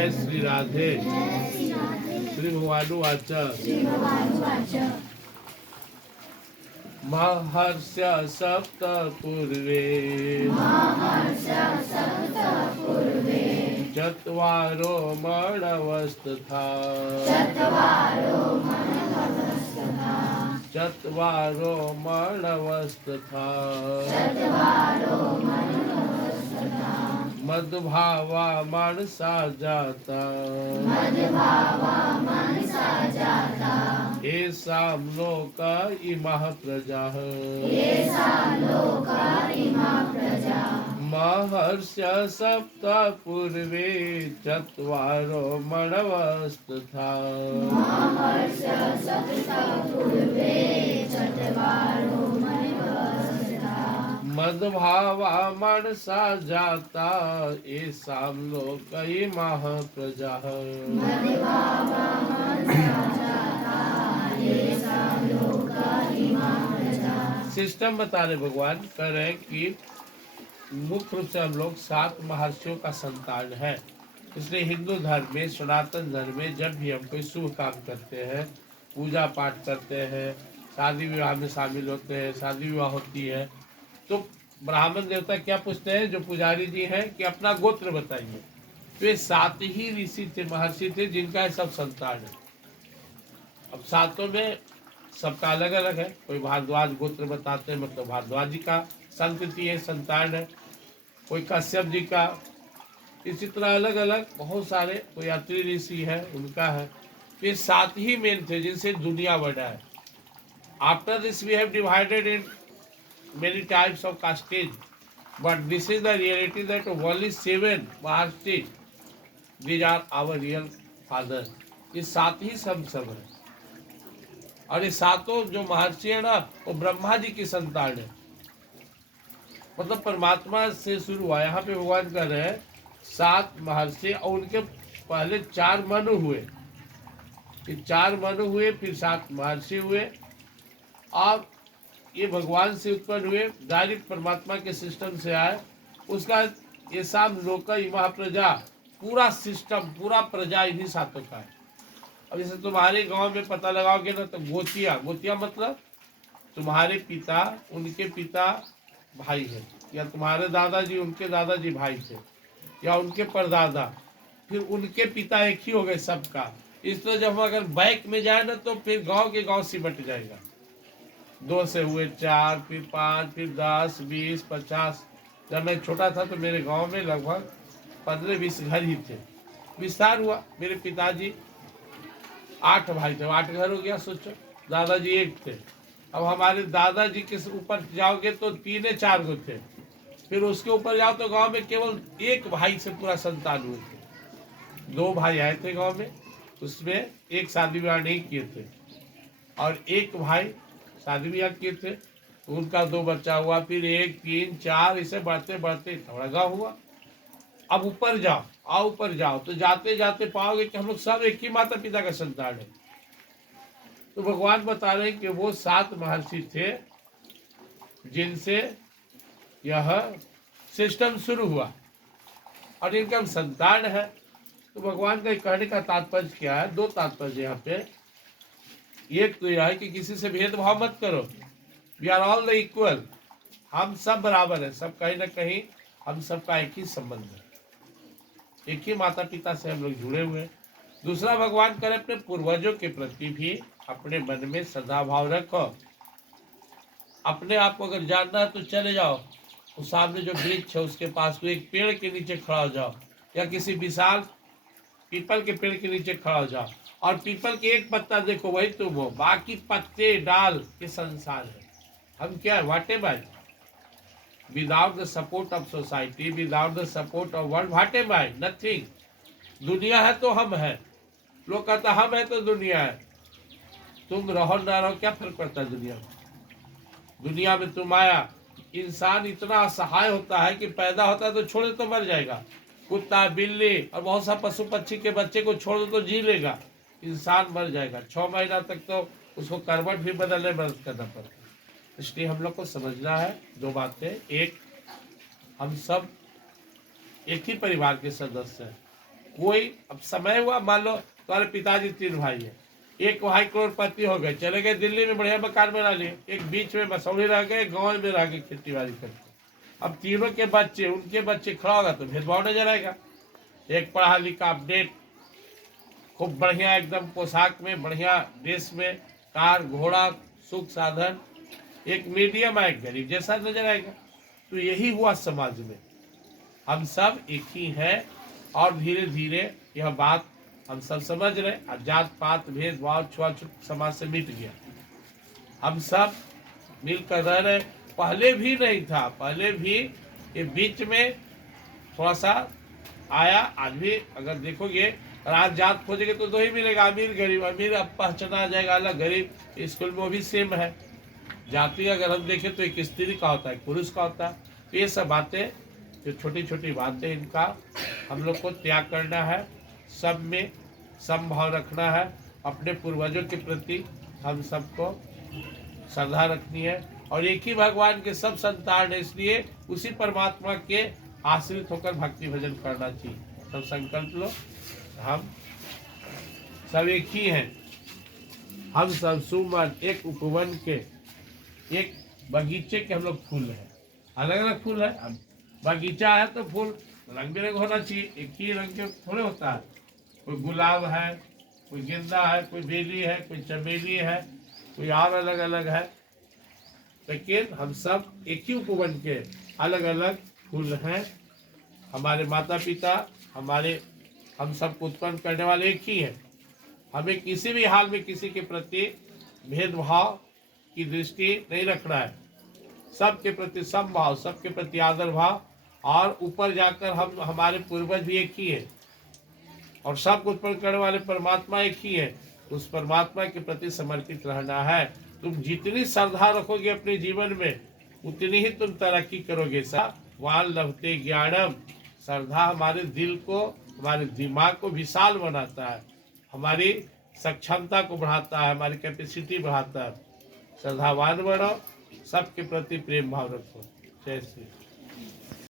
जय श्री राधे। श्री भगवानुवाच महर्ष्य सप्त पूर्वे चत्वारो मणवस्तथा चत्वारो मणवस्तथा मद्भावा मानसा जाता येषां लोक इमः प्रजाः महर्ष्य सप्त पूर्वे चत्वारो मणवस्तथा मद्भावा मानसा जाता येषां लोक इमः प्रजाः। सिस्टम बता रहे भगवान, कह रहे हैं कि मुख्य रूप से हम लोग 7 महर्षियों का संतान है। इसलिए हिंदू धर्म में, सनातन धर्म में जब भी हम कोई शुभ काम करते हैं, पूजा पाठ करते हैं, शादी विवाह में शामिल होते हैं, शादी विवाह होती है, तो ब्राह्मण देवता क्या पूछते हैं, जो पुजारी जी हैं, कि अपना गोत्र बताइए। तो ये 7 ही ऋषि थे, महर्षि थे, जिनका ये सब संतान है। अब 7 में सबका अलग अलग है। कोई भारद्वाज गोत्र बताते हैं, मतलब भारद्वाज जी का संतति है, संतान है। कोई कश्यप जी का, इसी तरह अलग अलग बहुत सारे। कोई अत्रि ऋषि है, उनका है। तो ये 7 ही मेन थे जिनसे दुनिया बढ़ा है। After this we have divided in many types of castes, but this is the reality that only 7 Maharshi, these are our real father. ये 7 ही सब है। और ये 7 जो महर्षि है ना, वो ब्रह्मा जी की संतान है। मतलब परमात्मा से शुरू हुआ। यहाँ पे भगवान कह रहे हैं 7 महर्षि, और उनके पहले 4 मनु हुए। ये 4 मनु हुए, फिर 7 महर्षि हुए, और ये भगवान से उत्पन्न हुए, डायरेक्ट परमात्मा के सिस्टम से आए। उसका ये साम लोक इमा प्रजा, पूरा सिस्टम, पूरा प्रजा इन्हीं 7 का है। अब जैसे तुम्हारे गांव में पता लगाओगे ना, तो गोतिया, गोतिया मतलब तुम्हारे पिता, उनके पिता भाई है, या तुम्हारे दादाजी, उनके दादाजी भाई थे, या उनके परदादा, फिर उनके पिता एक ही हो गए सबका। इस तरह जब हम अगर बैक में जाए ना, तो फिर गांव के गांव सिमट जाएगा। 2 से हुए 4, फिर 5, फिर 10, 20, 50। जब मैं छोटा था तो मेरे गांव में लगभग 15-20 घर ही थे। विस्तार हुआ। मेरे पिताजी 8 भाई थे, 8 घर हो गया। सोचो, दादाजी 1 थे। अब हमारे दादाजी के ऊपर जाओगे तो 3-4 गो थे। फिर उसके ऊपर जाओ तो गांव में केवल 1 भाई से पूरा संतान हुए थे। 2 भाई आए थे गांव में, उसमें एक शादी विवाह नहीं किए थे, और 1 भाई शादी ब्याह किए थे, उनका 2 बच्चा हुआ। फिर 1, 3, 4, इसे बढ़ते बढ़ते थोड़ा गाँव हुआ। अब ऊपर जाओ, आओ ऊपर जाओ, तो जाते जाते पाओगे कि हम लोग सब एक ही माता पिता का संतान है। तो भगवान बता रहे हैं कि वो 7 महर्षि थे जिनसे यह सिस्टम शुरू हुआ, और इनका हम संतान है। तो भगवान का कहने का तात्पर्य क्या है? 2 तात्पर्य यहाँ पे। एक तो यह है कि किसी से भेदभाव मत करो। We are all the equal, हम सब बराबर है। सब कहीं ना कहीं हम सबका एक ही संबंध है, एक ही माता पिता से हम लोग जुड़े हुए हैं। दूसरा, भगवान करे अपने पूर्वजों के प्रति भी अपने मन में सद्भाव रखो। अपने आप को अगर जानना है तो चले जाओ, उस सामने जो वृक्ष है उसके पास, तो एक पेड़ के नीचे खड़ा हो जाओ, या किसी विशाल पीपल के पेड़ के नीचे खड़ा हो जाओ, और पीपल के एक पत्ता देखो, वही तुम हो। बाकी पत्ते डाल के संसार है। हम क्या है? What am I? Without the support of society, without the support of world, what am I? Nothing. दुनिया है तो हम है। लोग कहता हम है तो दुनिया है। तुम रहो ना रहो, क्या फर्क पड़ता है दुनिया में? दुनिया में तुम आया। इंसान इतना असहाय होता है कि पैदा होता है तो छोड़े तो मर जाएगा। कुत्ता, बिल्ली और बहुत सा पशु पक्षी के बच्चे को छोड़ दो तो जी लेगा। इंसान मर जाएगा। 6 महीना तक तो उसको करवट भी बदलने में मदद करना पड़ता है। इसलिए हम लोग को समझना है 2 बातें। एक, हम सब एक ही परिवार के सदस्य हैं। कोई अब समय हुआ, मान लो तुम्हारे पिताजी 3 भाई है, एक भाई करोड़पति हो गए, चले गए दिल्ली में बढ़िया मकान बना लिए, एक बीच में मसौड़ी रह गए, गाँव में रह गए खेती बाड़ी करके। अब तीनों के बच्चे, उनके बच्चे खड़ा होगा तो भेदभाव नजर आएगा। एक पढ़ा लिखा अपडेट, खूब बढ़िया एकदम पोशाक में, बढ़िया ड्रेस में, कार घोड़ा सुख साधन, एक मीडियम है, एक गरीब जैसा नजर आएगा। तो यही हुआ समाज में, हम सब एक ही हैं। और धीरे धीरे यह बात हम सब समझ रहे, और जात पात भेदभाव छुआछूत समाज से मिट गया, हम सब मिलकर रह रहे। पहले भी नहीं था, पहले भी ये बीच में थोड़ा सा आया। आज भी अगर देखोगे, आज जात खोजेंगे तो 2 ही मिलेगा, अमीर गरीब। अमीर अब पहचाना जाएगा अलग, गरीब स्कूल में वो भी सेम है। जाति अगर हम देखें तो एक स्त्री का होता है, एक पुरुष का होता है। तो ये सब बातें, जो छोटी छोटी बातें, इनका हम लोग को त्याग करना है, सब में समभाव रखना है, अपने पूर्वजों के प्रति हम सबको श्रद्धा रखनी है। और एक ही भगवान के सब संतान है, इसलिए उसी परमात्मा के आश्रित होकर भक्ति भजन करना चाहिए। सब संकल्प लो, हम सब एक ही हैं, हम सब सुमन एक उपवन के, एक बगीचे के हम लोग फूल हैं। अलग अलग फूल है, अब बगीचा है तो फूल रंग बिरंग होना चाहिए, एक ही रंग के थोड़े होता है। कोई गुलाब है, कोई गेंदा है, कोई बेली है, कोई चमेली है, कोई और अलग अलग है। लेकिन हम सब एक ही उपवन के अलग अलग फूल हैं। हमारे माता पिता, हमारे हम सबको उत्पन्न करने वाले एक ही हैं। हमें किसी भी हाल में किसी के प्रति भेदभाव की दृष्टि नहीं रखना है, सबके प्रति समभाव, सबके प्रति आदर भाव। और ऊपर जाकर हम, हमारे पूर्वज भी एक ही है, और सबको उत्पन्न करने वाले परमात्मा एक ही है। उस परमात्मा के प्रति समर्पित रहना है। तुम जितनी श्रद्धा रखोगे अपने जीवन में, उतनी ही तुम तरक्की करोगे। वान लभते ज्ञानम, श्रद्धा हमारे दिल को, हमारे दिमाग को विशाल बनाता है, हमारी सक्षमता को बढ़ाता है, हमारी कैपेसिटी बढ़ाता है। श्रद्धावान बनो, सबके प्रति प्रेम भाव रखो। जय श्री